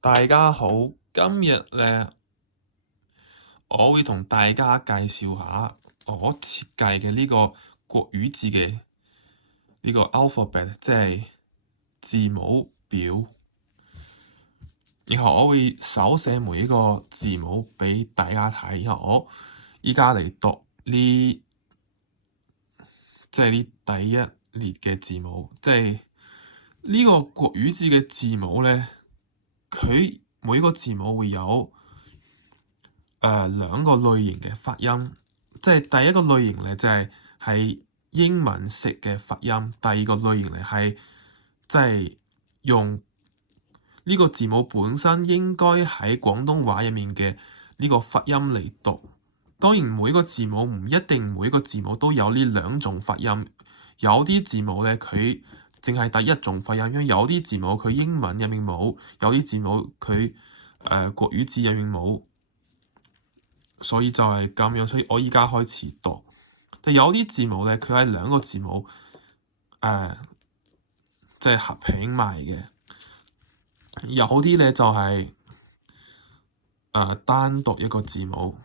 大家好，今日咧，我會同大家介紹下我設計嘅呢個國語字嘅呢個 alphabet，即係字母表。然後我會手寫每一個字母俾大家睇。然後我依家嚟讀呢，即係呢第一列嘅字母，即係呢個國語字嘅字母咧，佢每個字母會有兩個類型嘅發音，即係第一個類型咧就係英文式嘅發音，第二個類型咧係即係用呢個字母本身應該喺廣東話入面嘅呢個發音嚟讀。當然每個字母唔一定每個字母都有呢兩種發音，有啲字母咧佢淨係第一種發音，因為有啲字母佢英文入面冇，有啲字母佢國語字入面冇。所以就係咁樣，所以我依家開始讀。但有啲字母咧，佢係兩個字母即係合拼埋嘅；有啲咧就係單獨一個字母。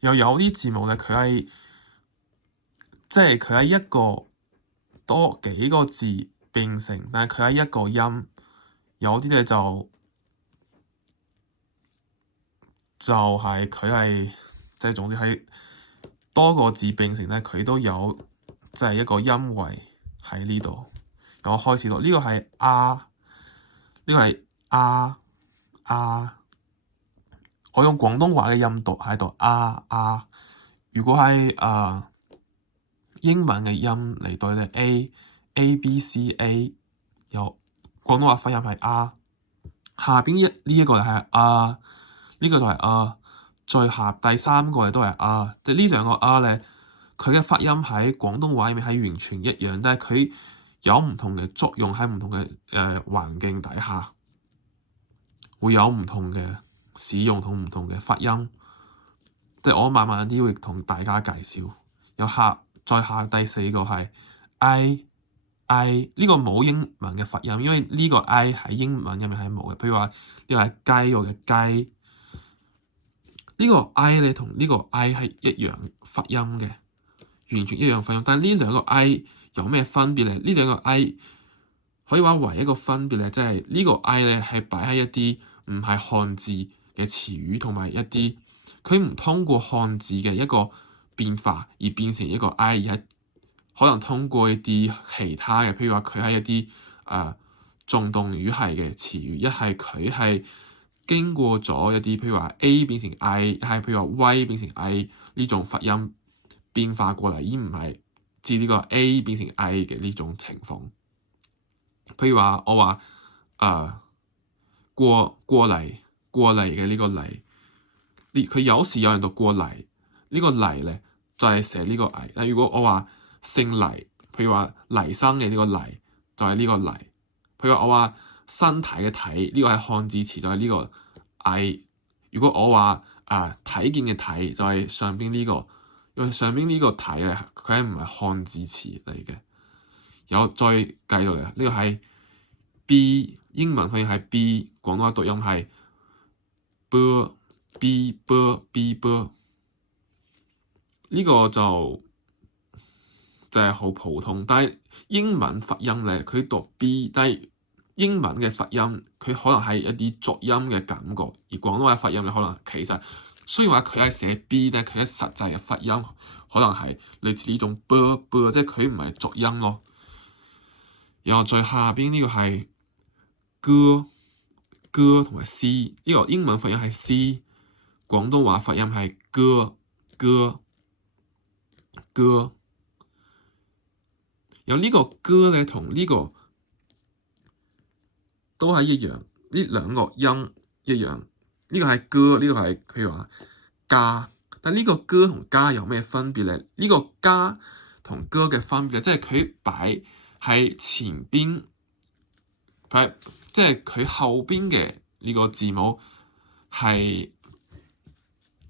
又有啲字母咧，佢係即係佢係一個多幾個字並成，但係佢係一個音。有啲咧就係佢係即係總之係多個字並成咧，佢都有即係一個音位喺呢度。咁我開始讀，呢個係啊，呢個係啊啊。我用廣東話嘅音讀喺度啊啊。如果係英文嘅音嚟對咧 A B C A， 有廣東話發音係啊。下邊呢一個係啊，呢個就係啊，再下第三個都係啊。呢兩個啊咧，佢嘅發音喺廣東話入面係完全一樣，但係佢有唔同嘅作用，喺唔同嘅環境底下會有唔同嘅使用同唔同嘅發音。即係我慢慢啲會同大家介紹。再下第四個係 I， 呢個冇英文嘅發音，因為呢個 I 喺英文入面係冇嘅。譬如話呢個係雞肉嘅雞，呢個 I 咧同呢個 I 係一樣發音嘅，完全一樣發音。但係呢兩個 I 有咩分別咧？呢兩個 I 可以話唯一一個分別咧，即係呢個 I 咧係擺喺一啲唔係漢字嘅詞語，同埋一啲佢唔通過漢字嘅一個變化而變成一個 I， 而係可能通過一啲其他嘅，譬如話佢係一啲重動語系嘅詞語，一係佢係經過咗一啲譬如話 A 變成 I， 一係譬如話 Y 變成 I 呢種發音變化過嚟，而唔係至呢個 A 變成 I 嘅呢種情況。譬如話我話過嚟嘅呢個嚟，佢有時有人讀過嚟，呢個嚟咧就係寫呢個危。但如果我話姓黎，譬如話黎生嘅呢個黎就係呢個黎。譬如話我話身體嘅體，呢個係漢字詞就係呢個危。如果我話睇見嘅睇就係上邊呢個，因為上邊呢個睇咧佢係唔係漢字詞嚟嘅。有再繼續嚟，呢個係 B， 英文發音係 B， 廣東話讀音係 B， 呢個就係好普通。但係英文發音咧，佢讀 B， 但係英文嘅發音佢可能係一啲濁音嘅感覺，而廣東話發音咧可能其實雖然話佢係寫 B， 但係佢嘅實際嘅發音可能係類似呢種 B， 即係佢唔係濁音咯。然後最下邊呢個係歌同埋 C， 呢個英文發音係 C， 廣東話發音係歌。有呢個歌咧同呢個都係一樣，呢兩個音一樣。呢個係歌，呢個係譬如話加，但呢個歌同加有咩分別咧？呢個加同歌嘅分別即係佢擺喺前邊，即係佢後邊嘅呢個字母係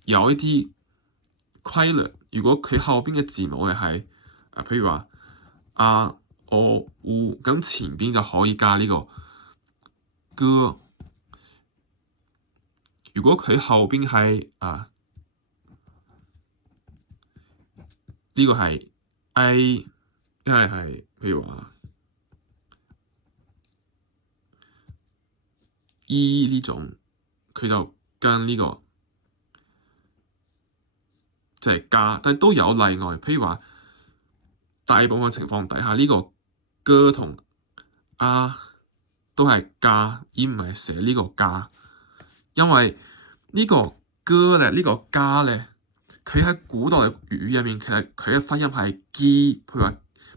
有一啲規律。如果佢後邊嘅字母咧係譬如話啊、我、咁前邊就可以加呢個歌。如果佢後邊係呢個係 A， 一係譬如話 E 呢種，佢就跟呢個即係加，但係都有例外。譬如話大部分情況底下，呢個歌同 R 都係加，而唔係寫呢個加，因為呢個歌咧，呢個加咧，佢喺古代粵語入面，其實佢嘅發音係基，譬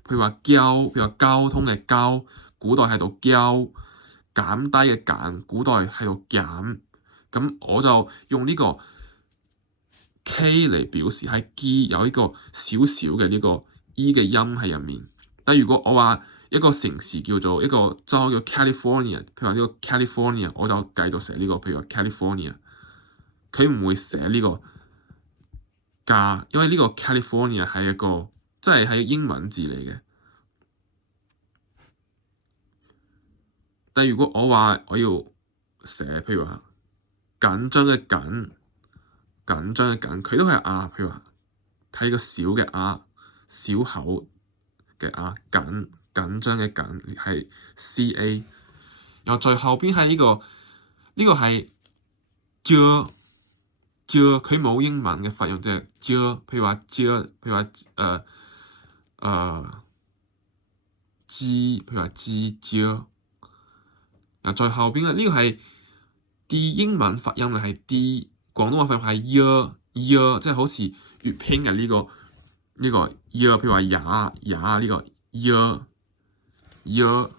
如話交，譬如話交通嘅交，古代喺度交，減低嘅減，古代喺度減。咁我就用呢個 K 嚟表示喺基有呢個少少嘅呢個 E 嘅音喺入面。但如果我話一個城市叫做一個州叫 California， 譬如話呢個 California， 我就繼續寫呢個，譬如話 California， 佢唔會寫呢個加，因為呢個 California 係一個即係英文字嚟嘅。但如果我話我要寫譬如話緊張嘅緊，緊張嘅緊，佢都係啊，譬如話睇個小嘅啊，小口嘅啊，緊張嘅緊係 CA， 然後最後邊係呢個係 J， 佢冇英文嘅發音，即係 J， 譬如話 J， 譬如話G， 譬如話 J， 然後最後邊嘅呢個係 D， 英文發音嘅係 D， 廣東話發音係 Y， 即係好似粵拼嘅呢個 Y， 譬如話也呢個 Y，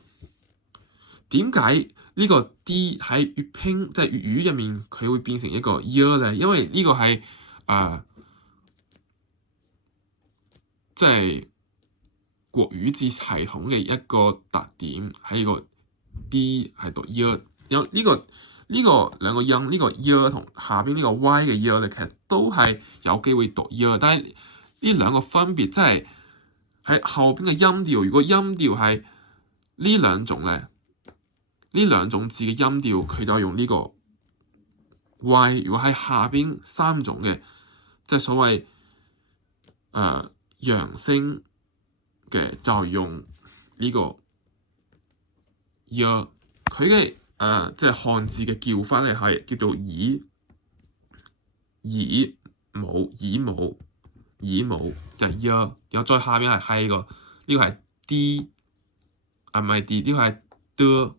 點解呢個 D 喺粵拼即係粵語入面佢會變成一個 Y 咧？因為呢個係即係國語字系統嘅一個特點，喺個 D 係讀 Y， 有呢個兩個音，呢個 Y 同下邊呢個 Y 嘅 Y 咧，其實都係有機會讀 Y， 但係呢兩個分別即係喺後邊嘅音調。如果音調係呢兩種咧，呢兩種字嘅音調，佢就用呢個 Y。如果喺下邊三種嘅，即係所謂陽聲嘅，就用呢個 Y。佢嘅即係漢字嘅叫法咧，係叫做耳母，就係 Y。然後再下邊係個，呢個係 D， 唔係 D， 呢個係 D。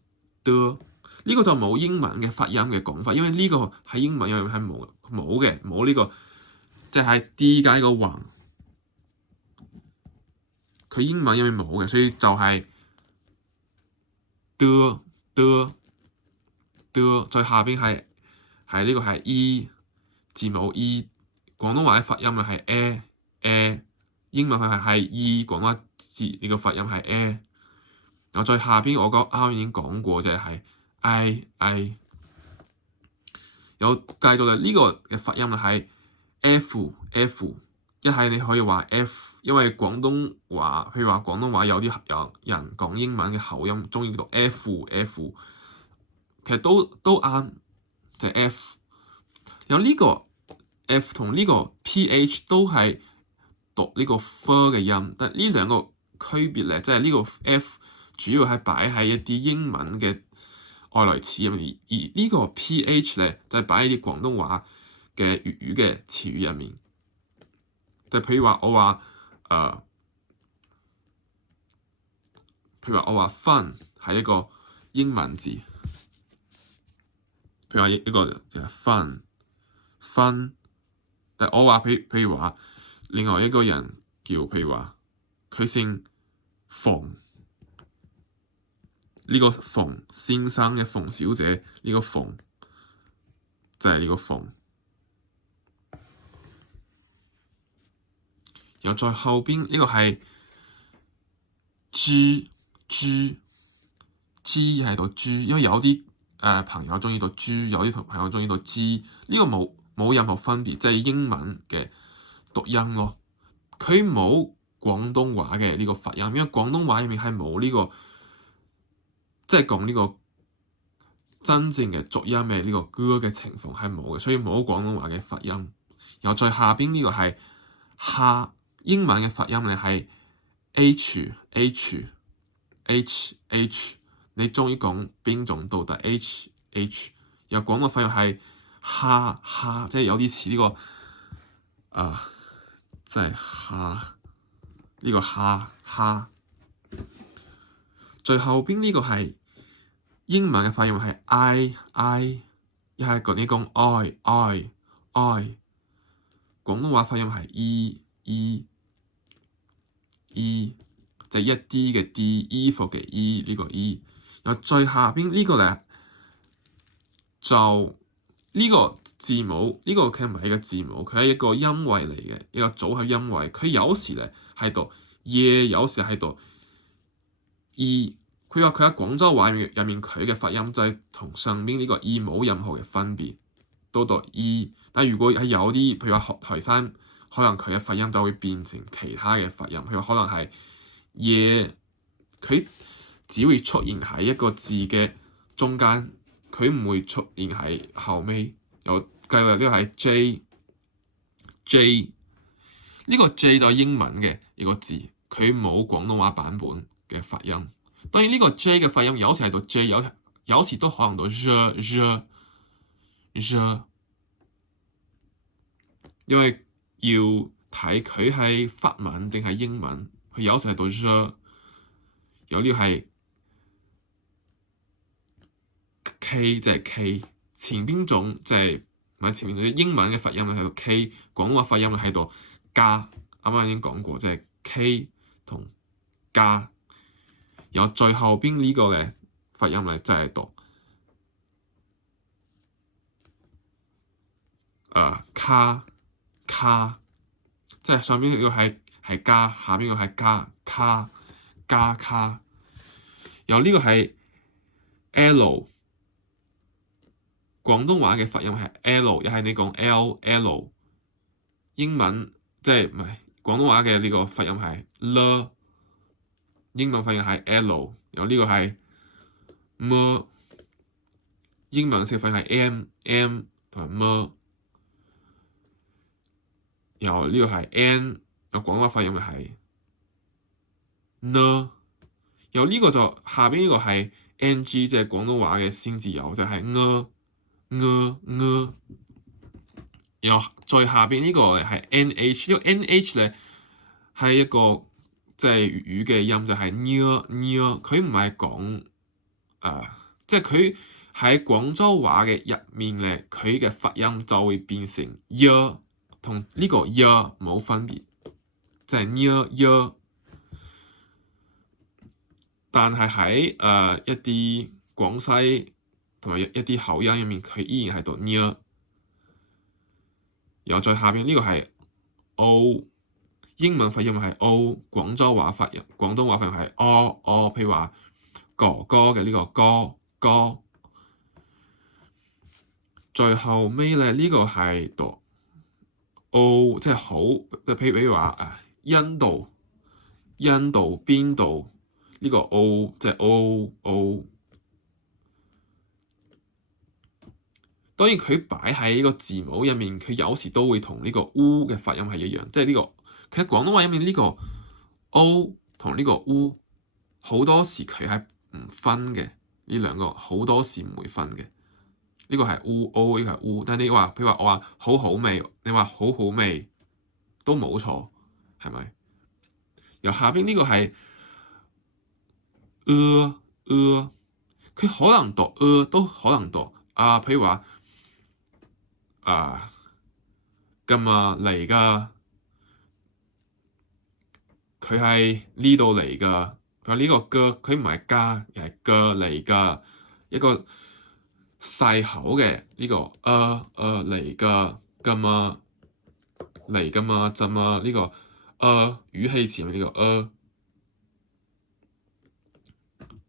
呢個就冇英文嘅發音嘅講法，因為呢個喺英文入面係冇呢個，即係 D 加個橫，佢英文入面冇嘅，所以就係 D。再下邊係呢個係 E 字母 E， 廣東話嘅發音係 A， 英文係 E， 廣東話字呢個發音係 A。然後再下邊我啱啱已經講過，就係 I。有繼續就呢個嘅發音係 F， 一係你可以話 F， 因為廣東話譬如話廣東話有人講英文嘅口音，鍾意讀 F， 其實都啱，就係 F。有呢個 F 同呢個 PH 都係讀呢個 F 嘅音，但呢兩個區別咧，即係呢個 F 主要係擺喺一啲英文嘅外來詞入面，而呢個 PH 咧就係擺喺啲廣東話嘅粵語嘅詞語入面。就譬如話我話fun 係一個英文字，譬如話一個就係 fun， 但我話譬如話另外一個人叫譬如話佢姓馮，呢個馮先生嘅馮小姐，呢個馮就係呢個馮。然後再後邊呢個係 G 係讀 G， 因為有啲朋友鍾意讀 G， 有啲朋友鍾意讀 G， 呢個冇任何分別，即係英文嘅讀音咯。佢冇廣東話嘅呢個發音，因為廣東話入面係冇呢個，即係講呢個真正嘅濁音嘅呢個歌嘅情況係冇嘅，所以冇廣東話嘅發音。然後最下邊呢個係哈，英文嘅發音咧係 H，你鍾意講邊種都得 H。然後廣東發音係哈，即係有啲似呢個即係哈呢個哈。最後邊呢個係英文嘅發音係 I，一係講你講 I，廣東話發音係 E，即係一啲嘅 D，衣服嘅衣呢個 E。然後最下邊呢個咧就呢個字母，呢個佢唔係一個字母，佢係一個音位嚟嘅，一個組合音位。佢有時咧係讀耶，有時係讀 E。佢話佢喺廣州話入面佢嘅發音就係同上邊呢個 E 冇任何嘅分別，都讀 E。但如果係有啲，譬如話台山，可能佢嘅發音就會變成其他嘅發音，譬如可能係耶，佢只會出現喺一個字嘅中間，佢唔會出現喺後尾。又計劃呢個係 J， 呢個 J 就係英文嘅一個字，佢冇廣東話版本嘅發音。當然呢個 J 嘅發音有時係讀 J， 有時都可能讀 R， 因為要睇佢係法文定係英文，佢有時係讀 R， 有呢個係 K， 即係 K， 前邊種即係唔係前邊種英文嘅發音係讀 K， 廣東話發音係讀加，啱啱已經講過，即係 K 同加。然後最後邊呢個咧發音咧就係讀卡，即係上邊呢個係加，下邊個係加卡。然後呢個係 L， 廣東話嘅發音係 L， 又係你講 L， 英文即係唔係廣東話嘅呢個發音係 L， 英文發音係 L。然後呢個係 M， 英文寫法係 M 同埋 M。然後呢個係 N， 廣東話發音係 N。然後呢個就下邊呢個係 NG， 即係廣東話嘅先至有，就係 N。然後再下邊呢個係 NH， 呢個 NH 咧係一個即係粵語嘅音，就係 N，佢唔係講即係佢喺廣州話嘅入面咧，佢嘅發音就會變成 Y， 同呢個 Y 冇分別，即係 N。但係喺一啲廣西同埋一啲口音入面，佢依然係讀 N。然後再下邊呢個係 O， 英文發音係 O， 廣東話發音係 O， 譬如話哥哥嘅呢個哥。最後尾咧呢個係讀 O， 即係好，譬如話印度邊度呢個 O， 即係 O。當然佢擺喺呢個字母入面，佢有時都會同呢個 U 嘅發音係一樣，即係呢個佢喺廣東話入面呢個 O 同呢個 U 好多時佢係唔分嘅，呢兩個好多時唔會分嘅。呢個係 O， 呢個係 U， 但係你話譬如話我話好好味，你話好好味都冇錯，係咪？由下邊呢個係佢可能讀都可能讀譬如話咁嚟㗎，佢係呢度嚟㗎。佢呢個嘅佢唔係加，而係嘅嚟㗎，一個細口嘅呢個嚟㗎嚟㗎嘛，怎麼呢個語氣詞係呢個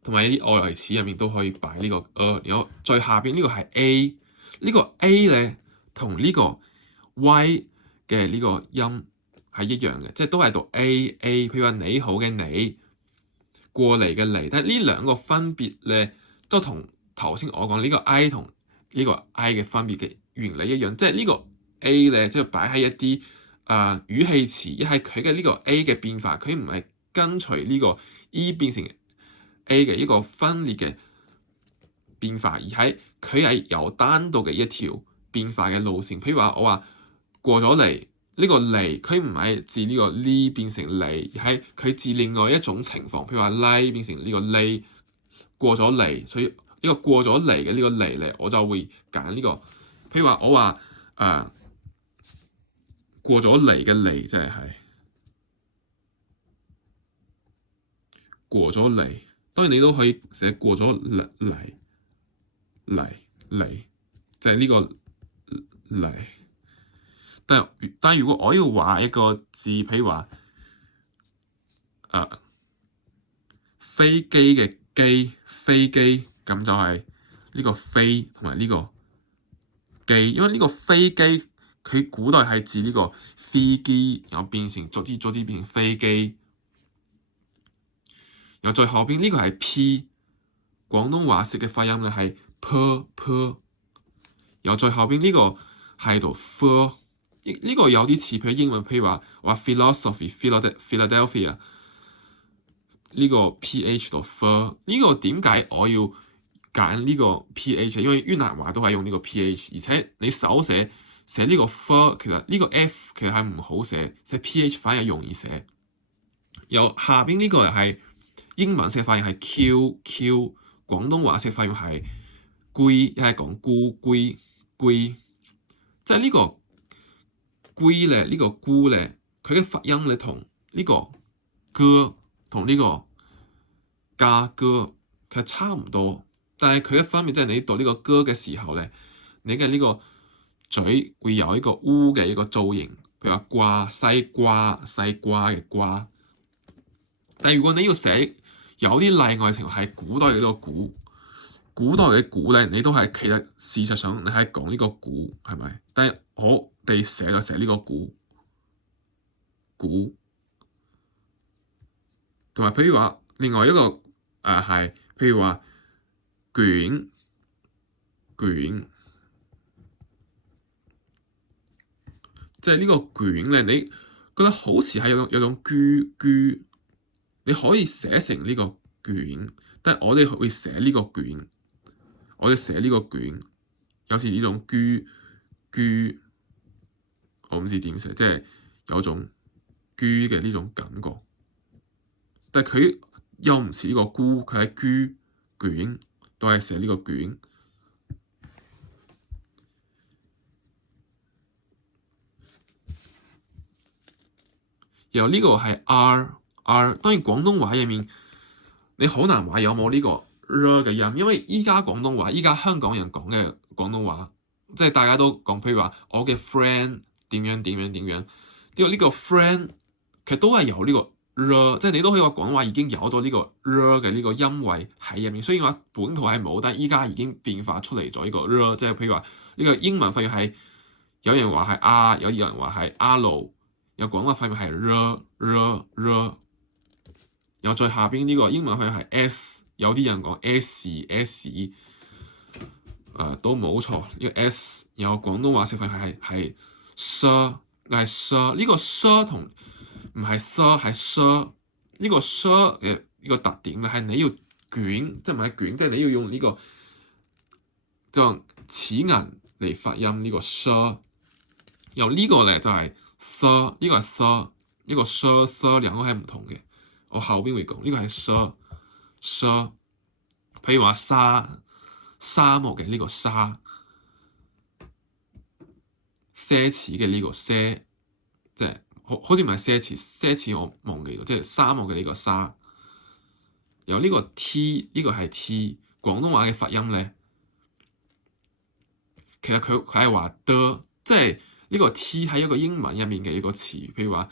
同埋一啲外來詞入面都可以擺呢個然後最下邊呢個係 A， 呢個 A 咧同呢個 Y 嘅呢個音係一樣嘅，即係都係讀 A。譬如話你好嘅你，過嚟嘅嚟，但係呢兩個分別咧都同頭先我講呢個 I 同呢個 I 嘅分別嘅原理一樣，即係呢個 A 咧，即係擺喺一啲語氣詞，一係佢嘅呢個 A 嘅變化，佢唔係跟隨呢個 E 變成 A 嘅一個分裂嘅變化，而係佢係有單獨嘅一條變化嘅路線。譬如話我話過咗嚟呢個嚟，佢唔係自呢個呢變成嚟，而係佢自另外一種情況。譬如話 like 變成呢個 like 過咗嚟，所以呢個過咗嚟嘅呢個嚟咧，我就會揀呢個。譬如話我話過咗嚟嘅嚟，即係過咗嚟。當然你都可以寫過咗嚟，即係呢個嚟。但如果我要話一個字，譬如話飛機嘅機，飛機，咁就係呢個飛同埋呢個機，因為呢個飛機佢古代係指呢個飛機，然後變成逐啲變成飛機，然後最後邊呢個係 P， 廣東話式嘅發音咧係 p， 然後最後邊呢個係度 f， 呢個有啲似譬如英文，譬如話philosophy、Philadelphia 呢個 ph 度 f， 呢個點解我要揀呢個 ph？ 因為越南話都係用呢個 ph， 而且你手寫呢個 f， 其實呢個 f 其實係唔好寫，ph 反而容易寫。由下邊呢個係英文寫發音係 q， 廣東話寫發音係龜，一係講龜，即係呢個龜咧，呢個咕咧，佢嘅發音咧同呢個哥同呢個加哥其實差唔多，但係佢一方面即係你讀呢個哥嘅時候咧，你嘅呢個嘴會有一個烏嘅一個造型，譬如話瓜、西瓜嘅瓜。但係如果你要寫有啲例外情況係古代嘅呢個古代嘅古咧，你都係其實事實上你係講呢個古係咪？但係我哋寫就寫呢個古，同埋譬如話另外一個係譬如話卷，即係呢個卷咧，你覺得好似係有種居，你可以寫成呢個卷，但係我哋會寫呢個卷，有時呢種居，我唔知點寫，即係有種居嘅呢種感覺，但係佢又唔似呢個菇，佢係居卷，都係寫呢個卷。然後呢個係 R， 當然廣東話入面你好難話有冇呢個 R 嘅音，因為依家廣東話，依家香港人講嘅廣東話，即係大家都講，譬如話我嘅 friend 點樣，呢個 friend 其實都係有呢個 R， 即係你都可以話廣東話已經有咗呢個 R 嘅呢個音位喺入面，雖然話本土係冇，但係依家已經變化出嚟咗呢個 R， 即係譬如話呢個英文發音係有人話係 R， 有人話係 R， 有廣東話發音係 R， 然後最下邊呢個英文發音係 S， 有啲人講 S， 都冇錯，呢個 S， 然後廣東話寫法係 sh， 係 sh， 呢個 sh 同唔係 sh 係 sh， 呢個 sh 嘅呢個特點咧係你要捲，即係唔係捲，即係你要用呢個就齒齦嚟發音呢個 sh， 由呢個咧就係 sh， 呢個係 sh， 呢個 sh 兩個係唔同嘅，我後邊會講，呢個係 sh， 譬如話沙漠嘅呢個沙，奢侈嘅呢個奢，即係好似唔係奢侈我忘記咗，即係沙漠嘅呢個沙。有呢個 T， 呢個係 T， 廣東話嘅發音咧，其實佢係話的，即係呢個 T 喺一個英文入面嘅一個詞，譬如話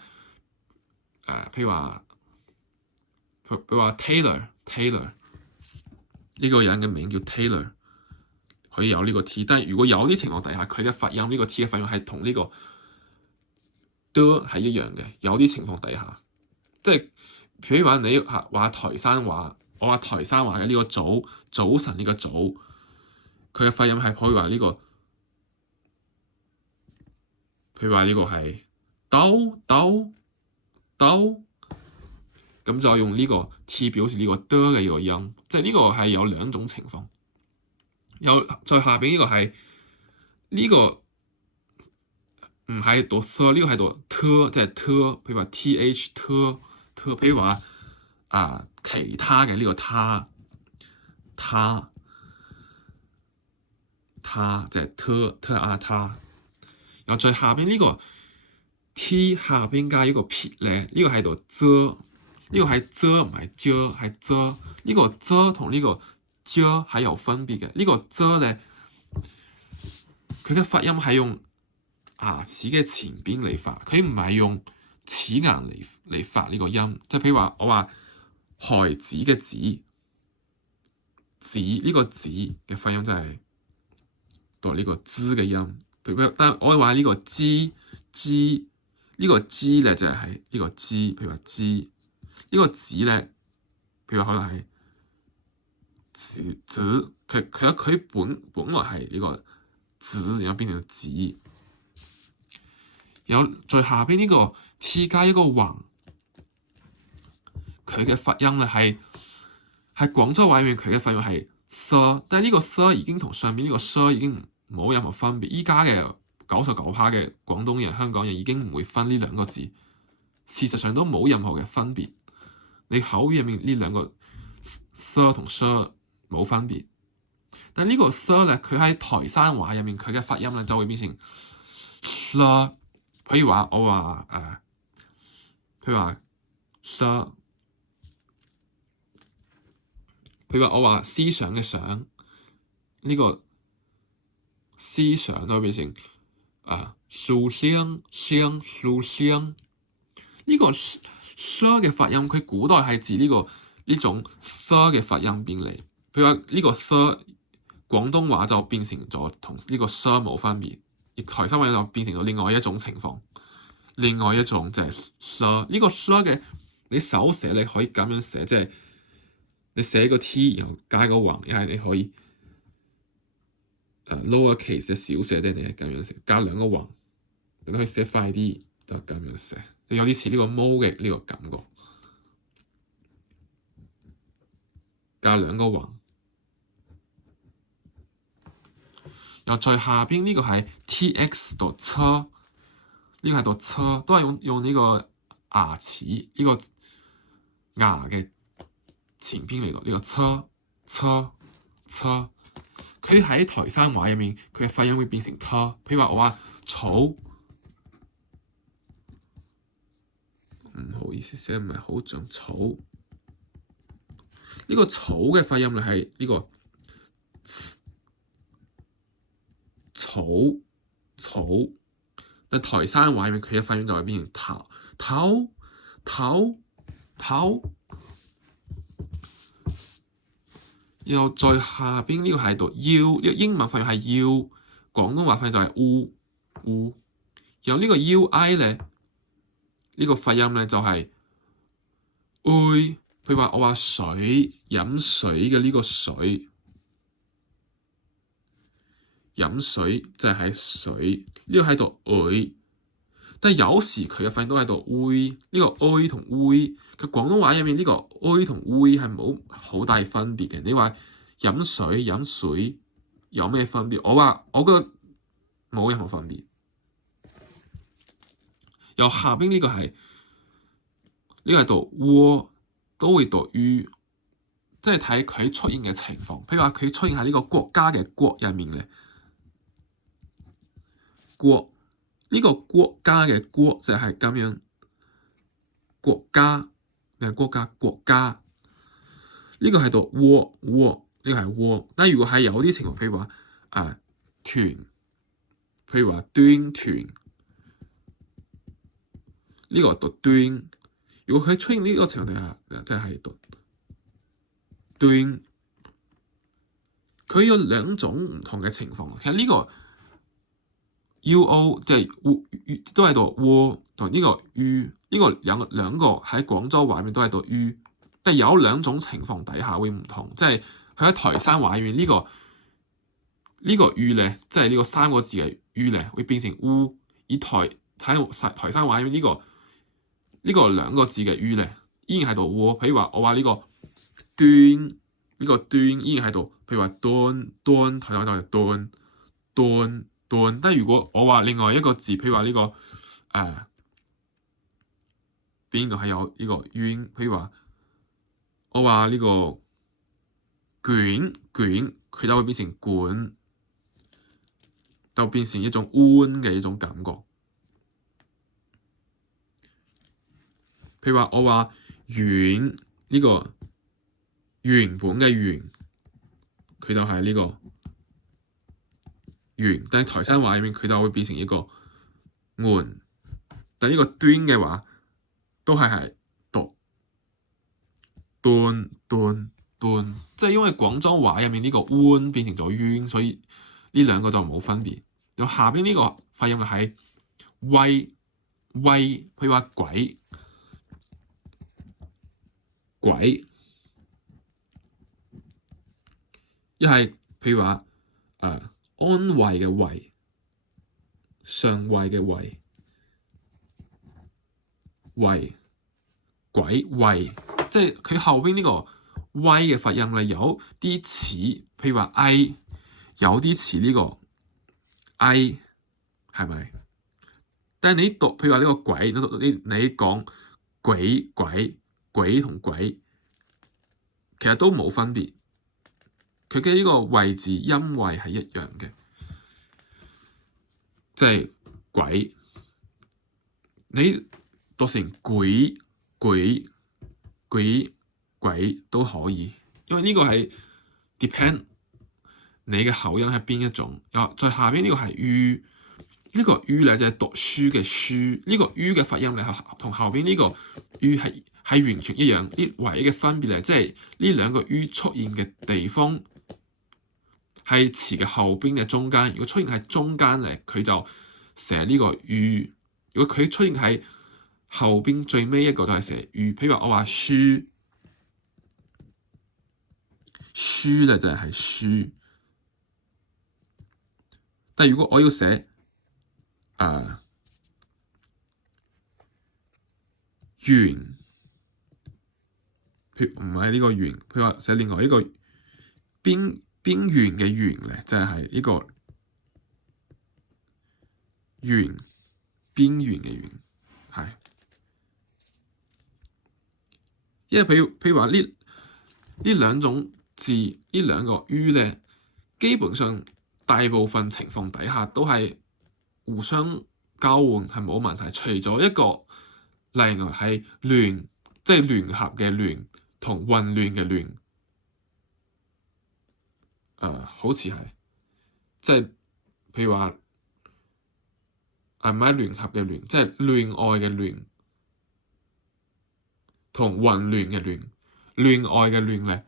Taylor 呢個人嘅名叫 Taylor。可以有呢個 T， 但係如果有啲情況底下，佢嘅發音呢個 T 嘅發音係同呢個的係一樣嘅。有啲情況底下，即係譬如話你話台山話，我話台山話嘅呢個早晨呢個早，佢嘅發音係可以話呢個，譬如話呢個係兜，咁就用呢個 T 表示呢個的嘅呢個音，即係呢個係有兩種情況。有再下邊呢個係呢個唔係讀 th， 呢個係讀 t， 即係 t， 譬如話 th t， 譬如話其他嘅呢個他即係 t 他。然後最下邊呢個 t 下邊加一個撇咧，呢個喺度啫，呢個係啫唔係啫，係啫。呢個啫同呢個啫係有分別嘅。呢個啫咧，佢嘅發音係用牙齒嘅前邊嚟發，佢唔係用齒齦嚟發呢個音。即係譬如話我話孩子嘅子，呢個子嘅發音就係讀呢個滋嘅音。但我話呢個知呢個知咧就係呢個知，譬如話知呢個子咧，譬如話可能係子，佢本來係呢個子，然後變成子。然後最下邊呢個 T 加一個橫，佢嘅發音咧係廣州話入面佢嘅發音係 s， 但係呢個 s 已經同上邊呢個 s 已經冇任何分別。依家嘅99%嘅廣東人、香港人已經唔會分呢兩個字，事實上都冇任何嘅分別。你口語入面呢兩個 s 同 s 冇分別，但呢個 s 咧，佢喺台山話入面佢嘅發音咧就會變成 s。譬如話我話譬如話 s， 譬如話我話思想嘅想，呢個思想都會變成書香。呢個 s 嘅發音，佢古代係指呢種 s 嘅發音變嚟。譬如話呢個 s 廣東話就變成咗同呢個 s 冇分別，而台山話就變成咗另外一種情況。另外一種就係 s， 呢個 s 嘅你手寫你可以咁樣寫，即係你寫個 t 然後加個橫，一係你可以lower case 嘅小寫，即係你係咁樣寫，加兩個橫，你可以寫快啲就咁樣寫，有啲似呢個毛嘅呢個感覺，加兩個橫。然後最下邊呢個係 tx 讀車，呢個係讀車，都係用呢個牙齒呢個牙嘅前邊嚟讀呢個車。佢喺台山話入面，佢嘅發音會變成他。譬如話我話草，唔好意思寫唔係好準草。呢個草嘅發音就係呢個草，但台山話入面佢嘅發音就會變成頭。然後再下邊呢個係讀腰，呢個英文發音係腰，廣東話發音就係烏。然後呢個 ui 咧，呢個發音咧就係譬如話我話水，飲水嘅呢個水，飲水即係水，呢個喺度但係有時佢嘅發音都喺度呢個同佢廣東話入面呢個同係冇好大分別嘅。你話飲水有咩分別？我覺得冇任何分別。由下邊呢個係讀窩，都會讀即係睇佢出現嘅情況。譬如話佢出現喺呢個國家嘅國入面嘅國。呢個國家嘅國就係咁樣，國家定係國家。呢個係讀窩，呢個係窩。但係如果係有啲情況，譬如話團，譬如話端團，呢個讀端。如果佢出現呢個情況底下，即係讀端。佢有兩種唔同嘅情況。其實呢個uo 即係都係讀窩，同呢個 u 呢個兩個喺廣州話面都係讀 u， 但係有兩種情況底下會唔同，即係佢喺台山話面呢個呢個 U 咧，即係呢個三個字嘅 U 咧，會變成 U。而台山話呢個兩個字嘅 U 咧，依然喺度喎。譬如話我話呢個端，呢個端依然喺度。譬如話端，台山話就係端。但係如果我話另外一個字，譬如話呢個邊度係有呢個淵，譬如話我話呢個卷，佢就會變成管，就變成一種彎嘅一種感覺。譬如話我話原，呢個原本嘅原，佢就係呢個原，但係台山話入面佢就會變成一個緩。但係呢個端嘅話都係讀端，即係因為廣州話入面呢個彎變成咗淵，所以呢兩個就冇分別。然後下邊呢個發音就係威，譬如話鬼，一係譬如話安慰嘅慰，上位嘅位，鬼位，即係佢後邊呢個威嘅發音咧，有啲似，譬如話 I， 有啲似呢個 I， 係咪？但係你讀譬如話呢個鬼，你講鬼同鬼，其實都冇分別，佢嘅呢個位置音位係一樣嘅，即係鬼，你讀成鬼都可以，因為呢個係 depend 你嘅口音係邊一種。再下邊呢個係 U， 呢個 U 咧就係讀書嘅書，呢個 U 嘅發音咧同後邊呢個 U 係完全一樣。呢唯一嘅分別咧，即係呢兩個 U 出現嘅地方係詞嘅後邊嘅中間。如果出現喺中間咧，佢就寫呢個 U；如果佢出現喺後邊最尾一個就係寫 U。譬如話我話書咧就係書，但係如果我要寫圓，譬如唔係呢個圓，譬如話寫另外一個邊緣嘅圓咧，就係呢個圓，邊緣嘅圓，係。因為譬如話呢兩種字，呢兩個 U 咧，基本上大部分情況底下都係互相交換係冇問題，除咗一個例外係亂，即係聯合嘅亂同混亂嘅亂，好似係，即係譬如話唔係聯合嘅亂，即係戀愛嘅亂同混亂嘅亂，戀愛嘅亂咧，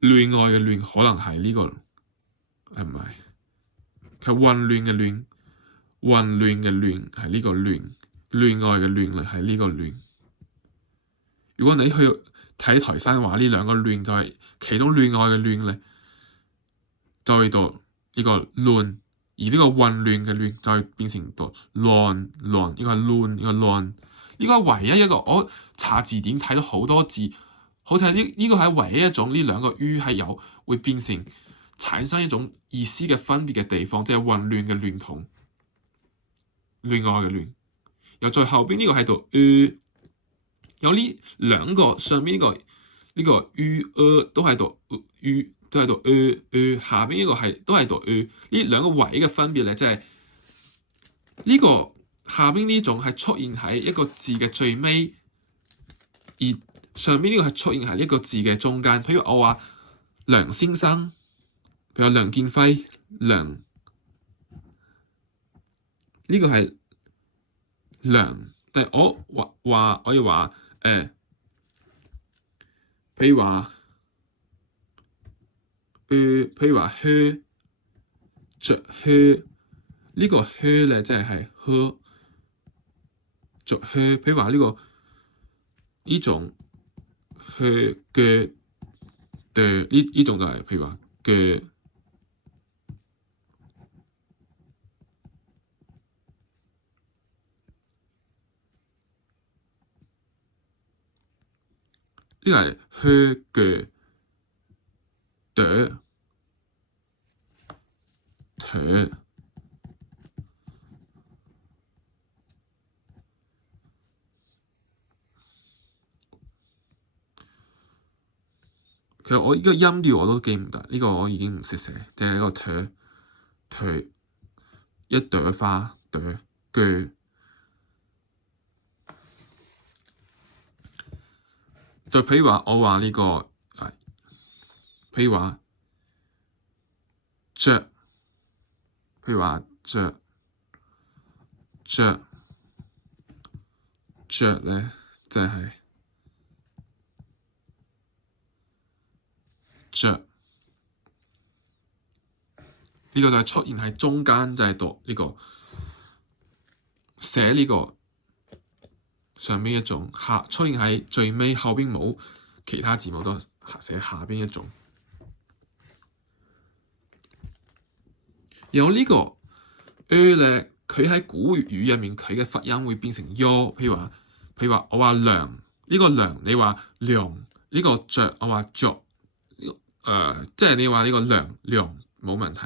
戀愛嘅亂可能係呢個係咪？其實混亂嘅亂係呢個亂，戀愛嘅亂咧係呢個亂。如果你去睇台山話呢兩個亂就係其中戀愛嘅亂咧，就會讀呢個亂，而呢個混亂嘅亂就會變成讀亂，呢個係亂，呢個亂。呢個唯一一個我查字典睇到好多字，好似係呢個係唯一一種呢兩個 U 係會變成產生一種意思嘅分別嘅地方，即係混亂嘅亂同戀愛嘅亂。又再後邊呢個喺度有呢兩個上邊呢個 U 都喺度 U 都喺度下邊呢個都係讀呢兩個位嘅分別咧，即係呢個下邊呢種係出現喺一個字嘅最尾，而上邊呢個係出現喺一個字嘅中間。譬如我話梁先生，譬如梁建輝，梁呢個係梁，但係我要話譬如話靴，着靴，呢個靴咧即係靴，着靴。譬如話呢種靴腳呢種就係譬如話腳呢個係靴腳朵腿。其實我呢個音調我都記唔得，呢個我已經唔識寫，淨係一個腿一朵花朵腳。就譬如話我話呢個譬如話着，譬如話着咧，就係着，呢個就係出現喺中間，就係讀呢個寫呢個上邊一種，出現喺最尾後邊冇其他字母都寫下邊一種。有呢個咧，佢喺古粵語入面佢嘅發音會變成 yo， 譬如話我話涼，呢個涼你話涼，呢個着我話着，即係你話呢個涼冇問題。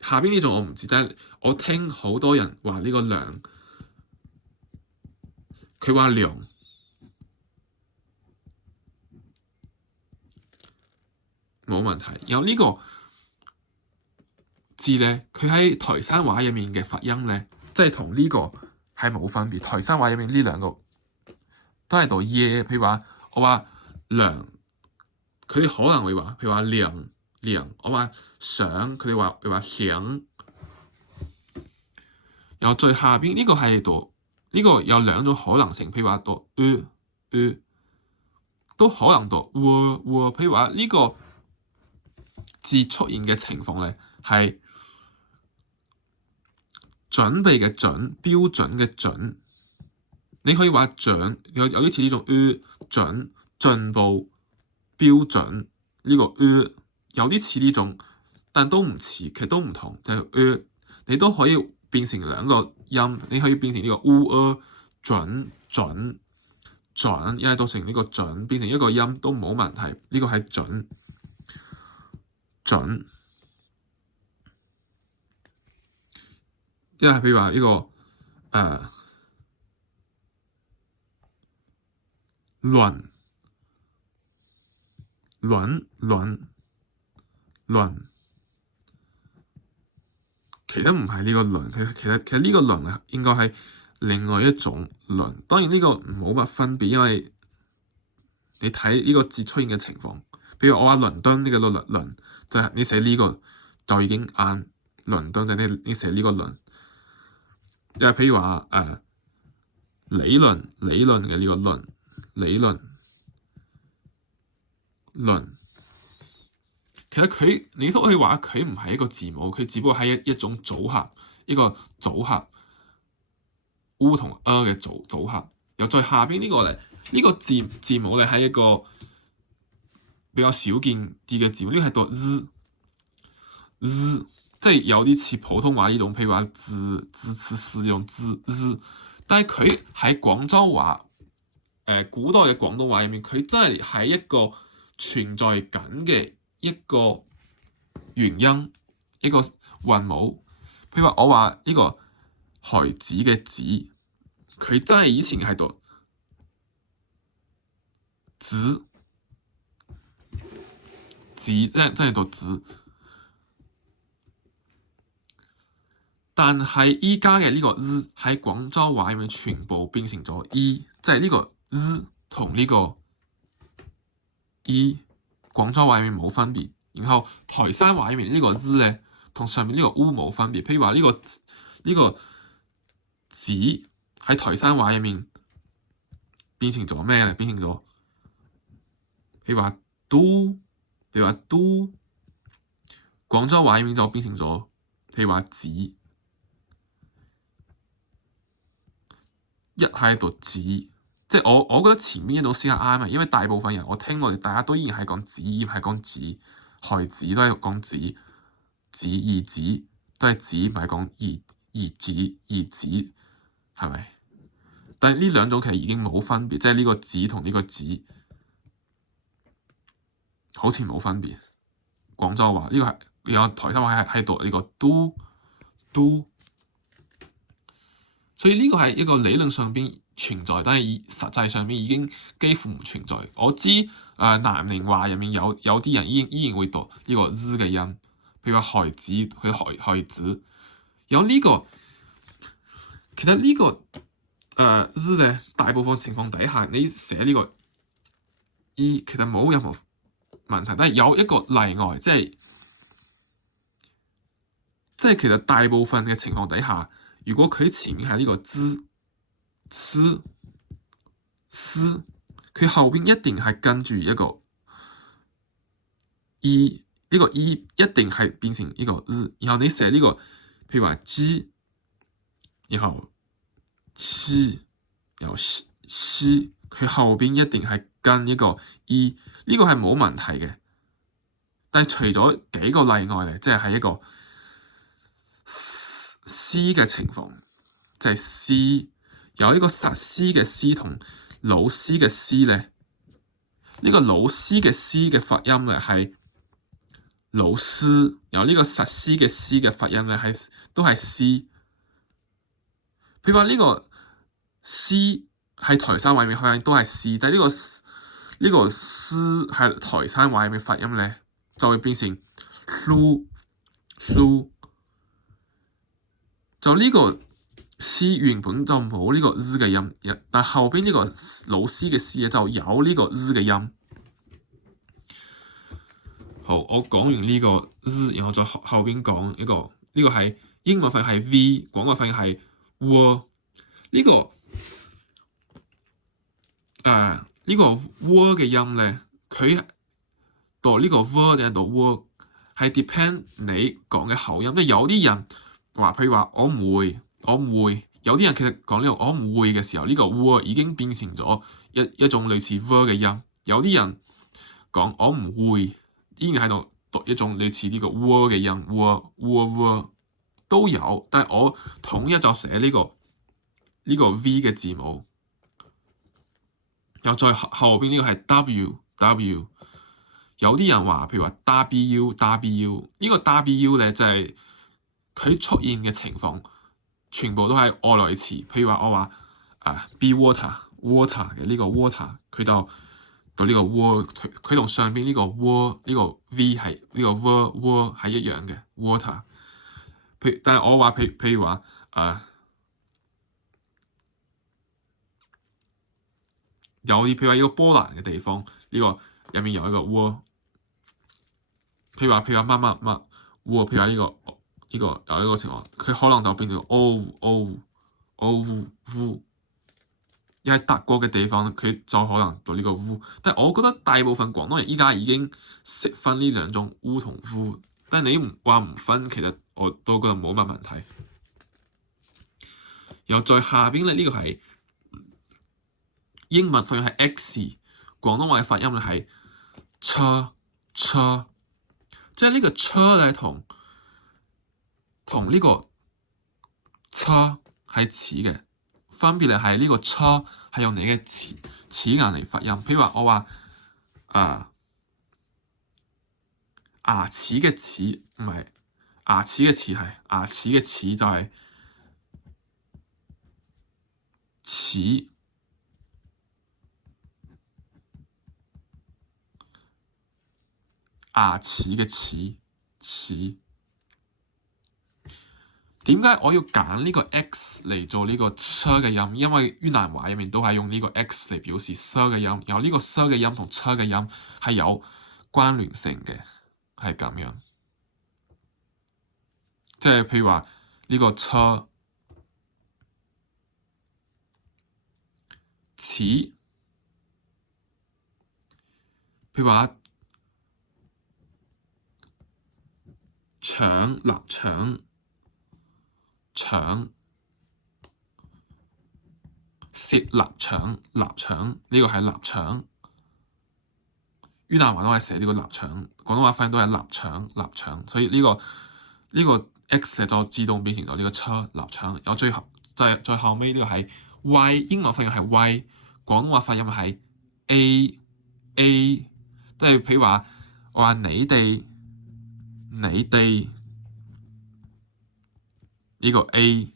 下邊呢種我唔知，但係我聽好多人話呢個涼，佢話涼冇問題。有呢個字咧，佢喺台山話入面嘅發音咧，即係同呢個係冇分別。台山話入面呢兩個都係讀耶，譬如話我話涼，佢哋可能會話譬如話涼，我話想，佢哋話想。然後最下邊呢個係讀呢個有兩種可能性，譬如話讀都可能讀譬如話呢個字出現嘅情況咧係準備嘅準，標準嘅準。你可以話準，有啲似呢種準，進步，標準呢個有啲似呢種，但都唔似，其實都唔同。就係你都可以變成兩個音，你可以變成呢個準，一係讀成呢個準，變成一個音都冇問題。呢個係準。一係譬如話呢個輪，其實唔係呢個輪，其實呢個輪啊應該係另外一種輪。當然呢個冇乜分別，因為你睇呢個字出現嘅情況。譬如我話倫敦呢個輪，就係你寫呢個就已經啱。倫敦就係你寫呢個輪。又係譬如話理論嘅呢個論，理論論，其實你都可以話佢唔係一個字母，佢只不過係一種組合，一個組合 u 同 嘅組合。又再下邊呢個咧，呢個字母咧係一個比較少見啲嘅字母，呢個係讀 z， 即係有啲似普通話呢種，譬如話字詞呢種 z， 但係佢喺廣州話古代嘅廣東話入面，佢真係一個存在緊嘅一個元音，一個韻母。譬如話我話呢個孩子嘅子，佢真係以前係讀子，真係讀子。但係依家嘅呢個 z 喺廣州話入面全部變成咗 e， 即係呢個 z 同呢個 e 廣州話入面冇分別。然後台山話入面呢個 z 咧同上面呢個 u 冇分別。譬如話呢個子喺台山話入面變成咗咩咧？變成咗譬如話都，廣州話入面就變成咗譬如話子。一係讀子，即係我覺得前面一種先係啱嘅，因為大部分人我聽落嚟，大家都依然係講子，而唔係講子。孩子都係講子，兒子都係子，唔係講兒子，係咪？但係呢兩種其實已經冇分別，即係呢個子同呢個子好似冇分別。廣州話呢個係有台山話係讀呢個都，所以呢個係一個理論上邊存在，但係實際上邊已經幾乎唔存在。我知南寧話入面有啲人依然會讀呢個 Z 嘅音，譬如話孩子佢孩子有呢個。其實呢個Z 咧，大部分情況底下你寫呢個 E 其實冇任何問題，但係有一個例外，即係其實大部分嘅情況底下，如果佢前面係呢個 Z、S、佢後邊一定係跟住一個 E， 呢個 E 一定係變成呢個 Z， 然後你寫呢個譬如話 G， 然後 C， 然後 C， 佢後邊一定係跟一個 E， 呢個係冇問題嘅。但係除咗幾個例外咧，即係一個 C 嘅情況，即係 C 有呢個實施嘅 C 同老師嘅 C 咧，呢個老師嘅 C 嘅發音咧係老師，有呢個實施嘅 C 嘅發音咧都係 C。譬如話呢個 C 喺台山話入面發音都係 C， 但係呢個 C 喺台山話入面發音咧就會變成 su， 就呢個 C 原本就冇呢個 Z 嘅音，但後邊呢個老師嘅 C 就有呢個 Z 嘅音。好，我講完呢個 Z， 然後再後邊講一個，呢個係英文發音係 V， 廣東話發音係 W。呢個 W 嘅音咧，佢讀呢個 W 定係讀 W， 係 depend 你講嘅口音。即係有啲人話，譬如話我唔會，有啲人其實講呢個我唔會嘅時候，呢個 W 已經變成咗一種類似 W 嘅音。有啲人講我唔會，依然喺度讀一種類似呢個 W 嘅音，W 都有，但係我統一就寫呢個 V 嘅字母，又再後邊呢個係 W。有啲人話，譬如話 W 呢個 W 咧，就係佢出現嘅情況，全部都係外來詞。譬如話我話be water 嘅呢個 water， 佢就到呢個 word， 佢同上邊呢個 word 呢個 V 係呢個 word 係一樣嘅 water。但係我話譬如話有啲譬如話一個波蘭嘅地方，呢個入面有一個 word。譬如話乜，譬如話呢個有一個情況，佢可能就變成 O。因為德國嘅地方，佢就可能讀呢個 U。但係我覺得大部分廣東人依家已經識分呢兩種 U 同 U。但係你話唔分，其實我都覺得冇乜問題。然後再下邊咧，呢個係英文發音係 X， 廣東話嘅發音咧係 ch， 即係呢個 ch 咧同呢個 ch 係似嘅，分別咧係呢個 ch 係用你嘅齒齦嚟發音。譬如話我話牙齒嘅齒唔係牙齒嘅齒，係牙齒嘅齒就係齒。牙齒嘅齒，點解我要揀呢個 X 嚟做呢個 ch 嘅音？因為越南話入面都係用呢個 X 嚟表示 ch 嘅音，然後呢個 ch 嘅音同 ch 嘅音係有關聯性嘅，係咁樣。即係譬如話呢個 ch 齒，譬如話腸、臘腸、腸、舌臘腸、臘腸，呢個係臘腸。越南話都係寫呢個臘腸，廣東話發音都係臘腸、臘腸，所以呢個 X 就自動變成咗呢個 ch 臘腸。然後最後尾呢個係 Y， 英文發音係 Y， 廣東話發音係 A， 即係譬如話我話你哋呢個 A，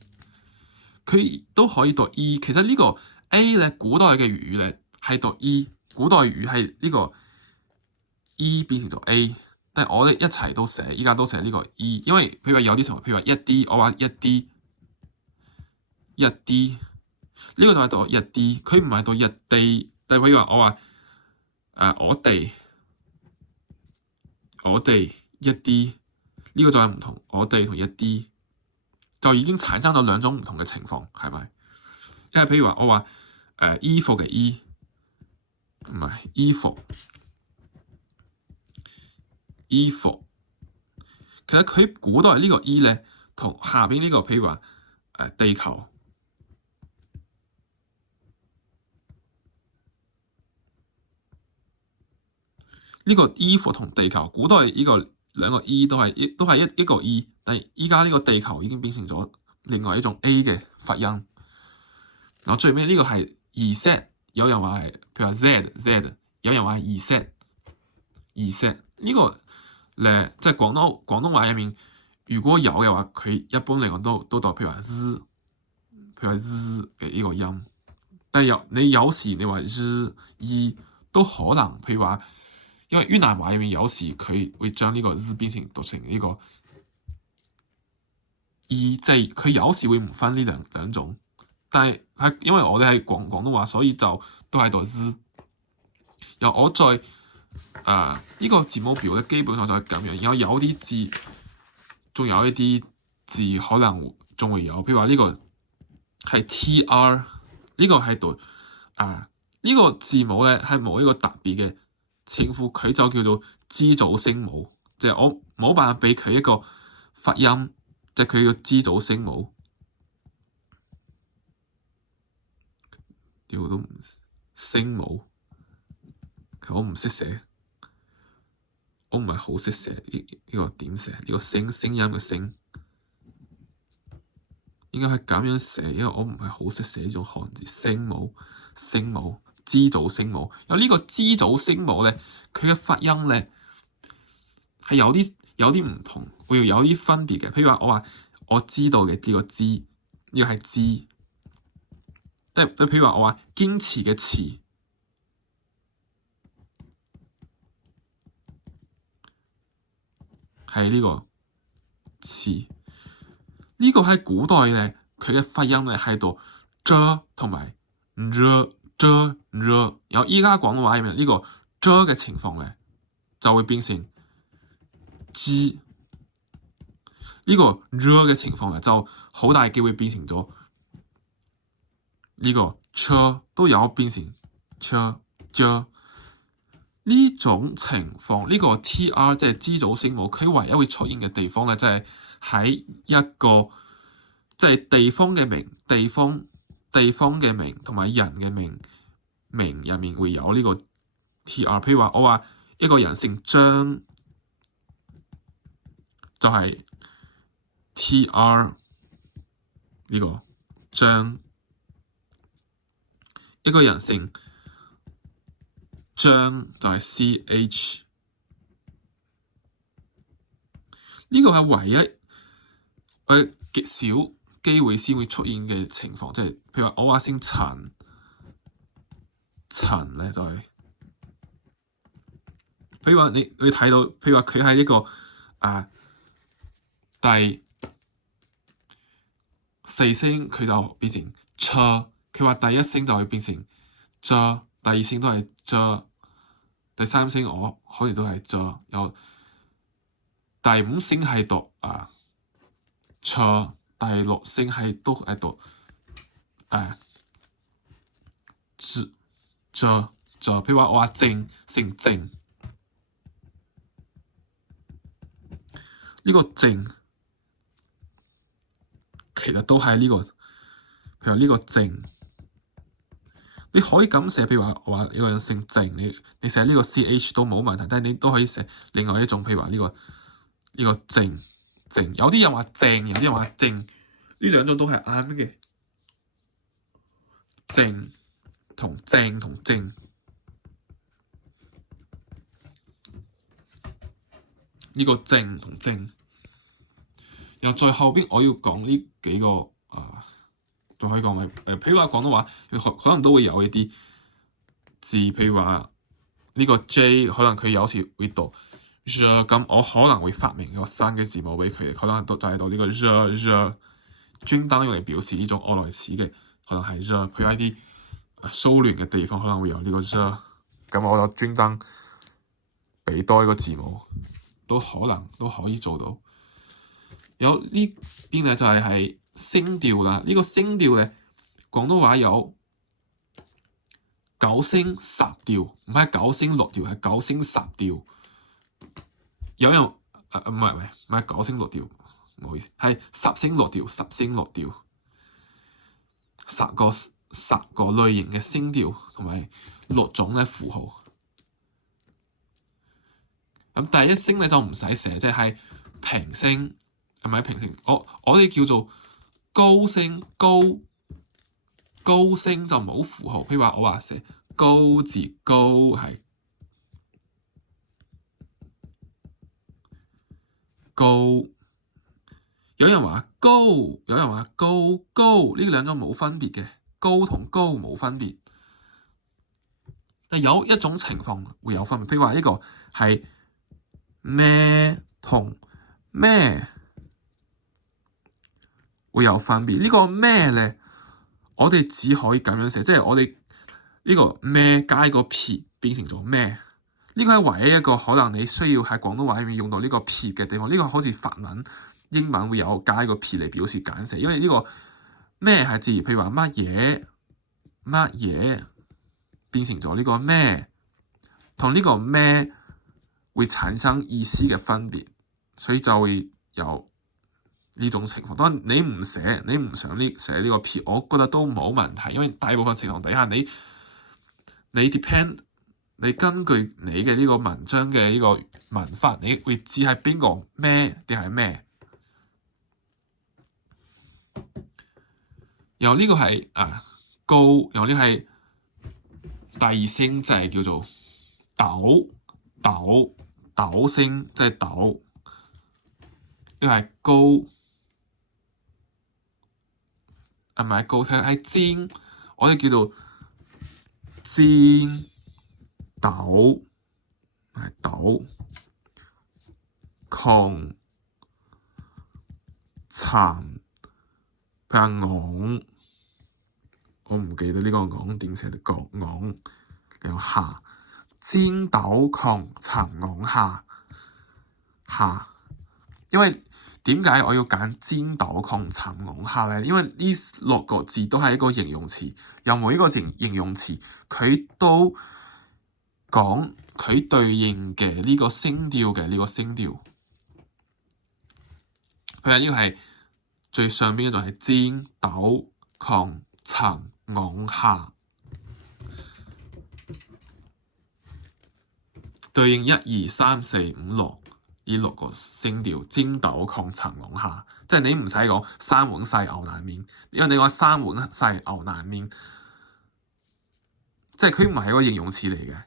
佢都可以讀 E。其實呢個 A 咧，古代嘅粵語咧係讀 E， 古代粵語係呢個 E 變成咗 A， 但係我哋一齊都寫，依家都寫呢個 E， 因為譬如話有啲情況，譬如話一啲，我話一啲，呢個就係讀一啲，佢唔係讀一啲。但係譬如話我話我哋一啲，呢個就係唔同，我哋同一啲就已經產生咗兩種唔同嘅情況，係咪？因為譬如話我話衣服嘅衣，唔係衣服，其實佢古代呢個 E 咧，同下邊呢個譬如話地球。呢個衣服同地球，古代呢個兩個 E 都係一個 E， 但係依家呢個地球已經變成咗另外一種 A 嘅發音。然後最尾呢個係 Z， 有人話係譬如話 Z， 有人話係 Z 呢個咧，即係廣東話入面，如果有嘅話，佢一般嚟講都讀譬如話 Z， 譬如話 Z 嘅呢個音。但係你有時你話 Z 都可能，譬如話。因為越南話入面有時佢會將呢個 Z 變成讀成呢個 E， 即係佢有時會唔分呢兩種，但係因為我哋係廣東話，所以就都係讀 Z。然後我再呢個字母表咧，基本上就係咁樣。然後有啲字，仲有一啲字可能仲會有，譬如話呢個係 TR， 呢個係讀呢個字母咧係冇一個特別嘅稱呼，佢就叫做支組聲母，即係我冇辦法俾佢一個發音，即係佢個支組聲母。屌都聲母，其實我唔識寫，我唔係好識寫呢個點寫呢個聲音嘅聲，應該係咁樣寫，因為我唔係好識寫呢種漢字聲母。支組聲母，有呢個支組聲母咧，佢嘅發音咧係有啲唔同，會有啲分別嘅。譬如話我知道嘅呢個知，呢個係知，即係譬如話我話堅持嘅持係呢個持，呢個喺古代咧，佢嘅發音咧係讀 j 同埋 r，然後依家廣東話入面呢個 j 嘅情況咧，就會變成 g， 呢個 r 嘅情況咧就好大機會變成咗呢個 ch， 都有變成 ch。呢種情況，呢個 TR 即係支組聲母，佢唯一會出現嘅地方咧，即係喺一個即係地方嘅名、地方嘅名同埋人嘅名入面會有呢個 TR。譬如話我話一個人姓張，就係 TR 呢個張。一個人姓張就係 CH， 呢個係唯一極少機會先會出現嘅情況，即係譬如話我話姓陳咧就係，譬如話你睇到，譬如話佢喺呢個第四聲佢就變成 ch， 佢話第一聲就會變成 j， 第二聲都係 j， 第三聲我可能都係 j， 有第五聲係讀ch， 第六聲係都係讀j，譬如話我話靜姓靜，呢個靜其實都係呢個，譬如話呢個靜，你可以咁寫，譬如話我話呢個人姓靜，你寫呢個 CH 都冇問題，但係你都可以寫另外一種，譬如話呢個靜，有啲人話靜，有啲人話靜，呢兩種都係啱嘅。靜同正同正，呢個正同正。然後最後邊我要講呢幾個仲可以講咩？譬如話廣東話可能都會有一啲字，譬如話呢個 J 可能佢有時會讀 R， 咁我可能會發明一個新嘅字母俾佢，可能就係到呢個 R， 專登用嚟表示呢種外來詞嘅，可能係 R。譬如一啲蘇聯嘅地方可能會有呢個 R， 咁我就專登俾多一個字母，都可以做到。有呢邊咧就係聲調啦，呢個聲調咧廣東話有9聲10調，唔係9聲6調，係9聲10調。有人唔係9聲6調，唔好意思，係10聲6調，10聲6調，10個類型嘅聲調同埋6種嘅符號。咁第一聲咧就唔使寫，即係平聲。係咪平聲？我哋叫做高聲，高聲就冇符號。譬如話我話寫高字，高係高。有人話高，有人話高，高呢兩種冇分別嘅，高同高冇分別。但有一種情況會有分別，譬如話呢個係咩同咩會有分別。呢個咩咧，我哋只可以咁樣寫，即係我哋呢個咩加個撇變成咗咩。呢個係唯一一個可能你需要喺廣東話裏面用到呢個撇嘅地方。呢個好似法文、英文會有加一個撇嚟表示簡寫，因為呢個咩係字，譬如話乜嘢乜嘢變成咗呢個咩，同呢個咩會產生意思嘅分別，所以就會有呢種情況。當然你唔寫，你唔想寫呢個撇，我覺得都冇問題，因為大部分情況底下你 depend。你根據你嘅呢個文章嘅呢個文法，你會知係邊個咩定係咩？然後呢個係高，然後呢係第二聲就係叫做抖聲，即係抖。呢個係高，唔係高，係尖，我哋叫做尖。抖係抖，窮殘，譬如昂，我唔記得呢個昂點寫，個昂有下，尖抖窮殘昂下。因為點解我要揀尖抖窮殘昂下咧？因為呢6個字都係一個形容詞，任何一個形容詞佢都講佢對應嘅呢個聲調嘅呢個聲調。佢話呢個係最上邊嗰度係尖抖窮殘昂下，對應1、2、3、4、5、6呢6個聲調，尖抖窮殘昂下。即係你唔使講3碗細牛腩麵，因為你話3碗細牛腩麵，即係佢唔係一個形容詞嚟嘅。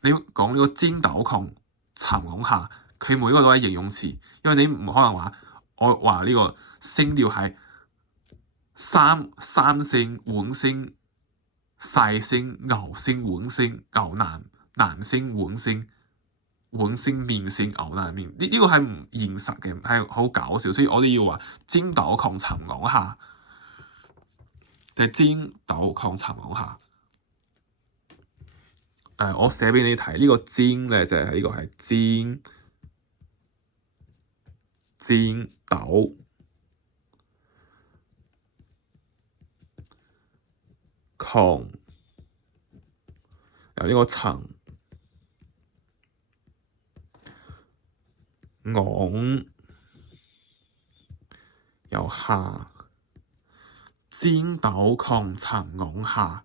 你講呢個尖抖窮殘昂下，佢每一個都係形容詞，因為你唔可能話我話呢個聲調係三聲碗聲細聲牛聲碗聲牛腩聲碗聲碗聲麵聲牛腩麵，呢個係唔現實嘅，係好搞笑，所以我哋要話尖抖窮殘昂下，就係尖抖窮殘昂下。我寫俾你睇呢個尖咧，就係呢個係尖抖窮，有呢個殘昂有下，尖抖窮殘昂下。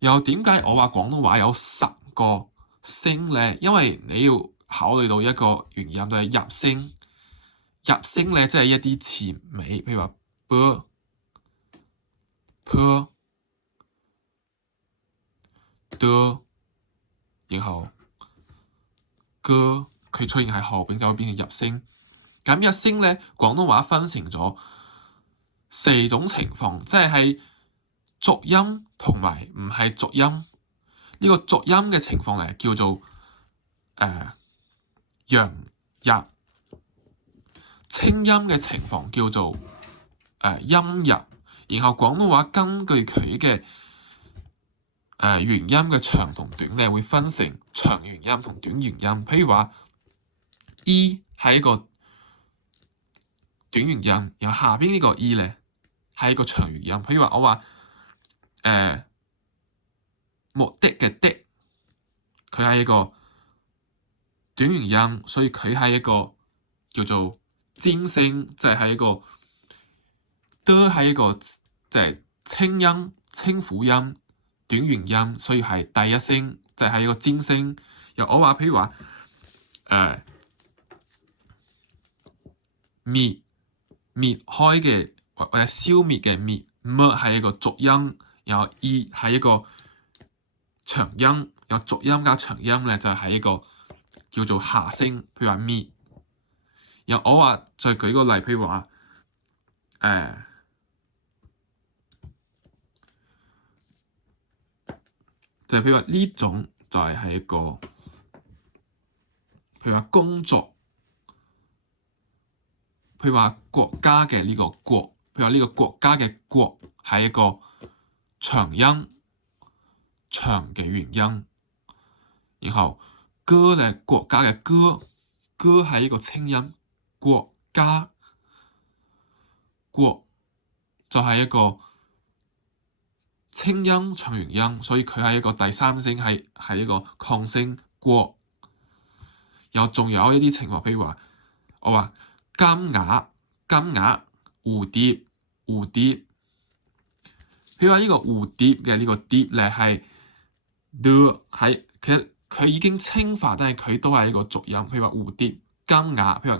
又點解我話廣東話有10個聲咧？因為你要考慮到一個原因，就係入聲。入聲咧，即係一啲詞尾，譬如話 p、的，然後 g、佢出現喺後邊就會變成入聲。咁入聲咧，廣東話分成咗4種情況，即係濁音同埋唔係濁音。呢個濁音嘅情況咧叫做陽入，清音嘅情況叫做陰入。然後廣東話根據佢嘅元音嘅長同短咧，會分成長元音同短元音。譬如話 E 係一個短元音，然後下邊呢個 E 咧係一個長元音。譬如話我話目的嘅的，佢係一個短元音，所以佢係一個叫做尖聲，即係一個的係一個即係清音、清輔音、短元音，所以係第一聲，即係一個尖聲。又我話譬如話滅開嘅或者消滅嘅滅，麼係一個濁音，然後 E 係一個長音，有濁音加長音咧就係一個叫做下聲，譬如話滅。然後我話再舉個例，譬如話就係譬如話呢種就係一個，譬如話工作，譬如話國家嘅呢個國，譬如話呢個國家嘅國係一個長音，長嘅元音。然後歌咧，國家嘅歌，歌係一個清音，國家國就係一個清音長元音，所以佢係一個第三聲，係一個抗聲國。然後仲有一啲情況，譬如話我話金鴨、蝴蝶。譬如話呢個蝴蝶嘅呢個蝶咧係其實佢已經清化，但係佢都係一個濁音。譬如話蝴蝶、金鴨，譬如話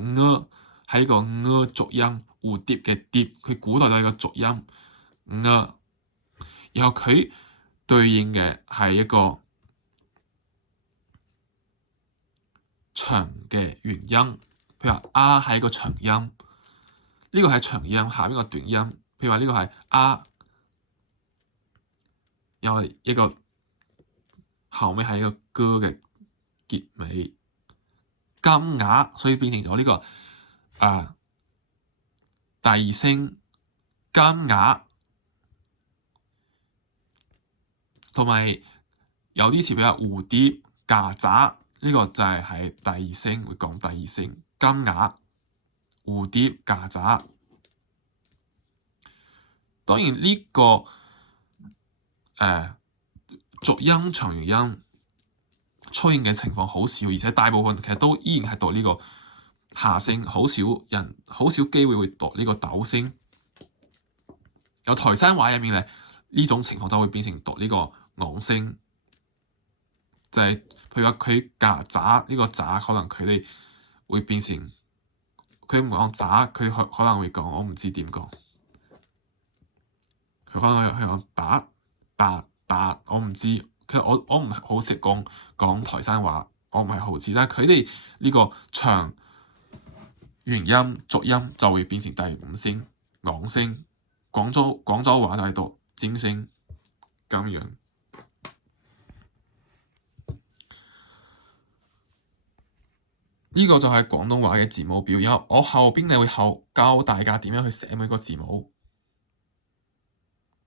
係一個濁音，蝴蝶嘅蝶，佢古代都係一個濁音。然後佢對應嘅係一個長嘅元音，譬如話啊係一個長音，呢個係長音，下邊個短音。譬如話呢個係啊，然後一個後尾係一個歌嘅結尾，金額，所以變成咗呢個第二聲金額。同埋有啲詞，譬如話蝴蝶、曱甴，呢個就係喺第二聲會講第二聲金額、蝴蝶、曱甴。當然呢個濁音、長元音出現嘅情況好少，而且大部分其實都依然係讀呢個下聲，好少機會會讀呢個抖聲。有台山話入面咧，呢種情況就會變成讀呢個昂聲，就係譬如話佢曱甴呢個甴，可能佢哋會變成佢唔講甴，佢可能會講我唔知點講，佢可能係講白，我唔知。其實我唔係好識講台山話，我唔係好知。但係佢哋呢個長元音濁音就會變成第五聲昂聲。廣州話就係讀尖聲咁樣。呢個就係廣東話嘅字母表，然後我後邊會教大家點樣去寫每個字母。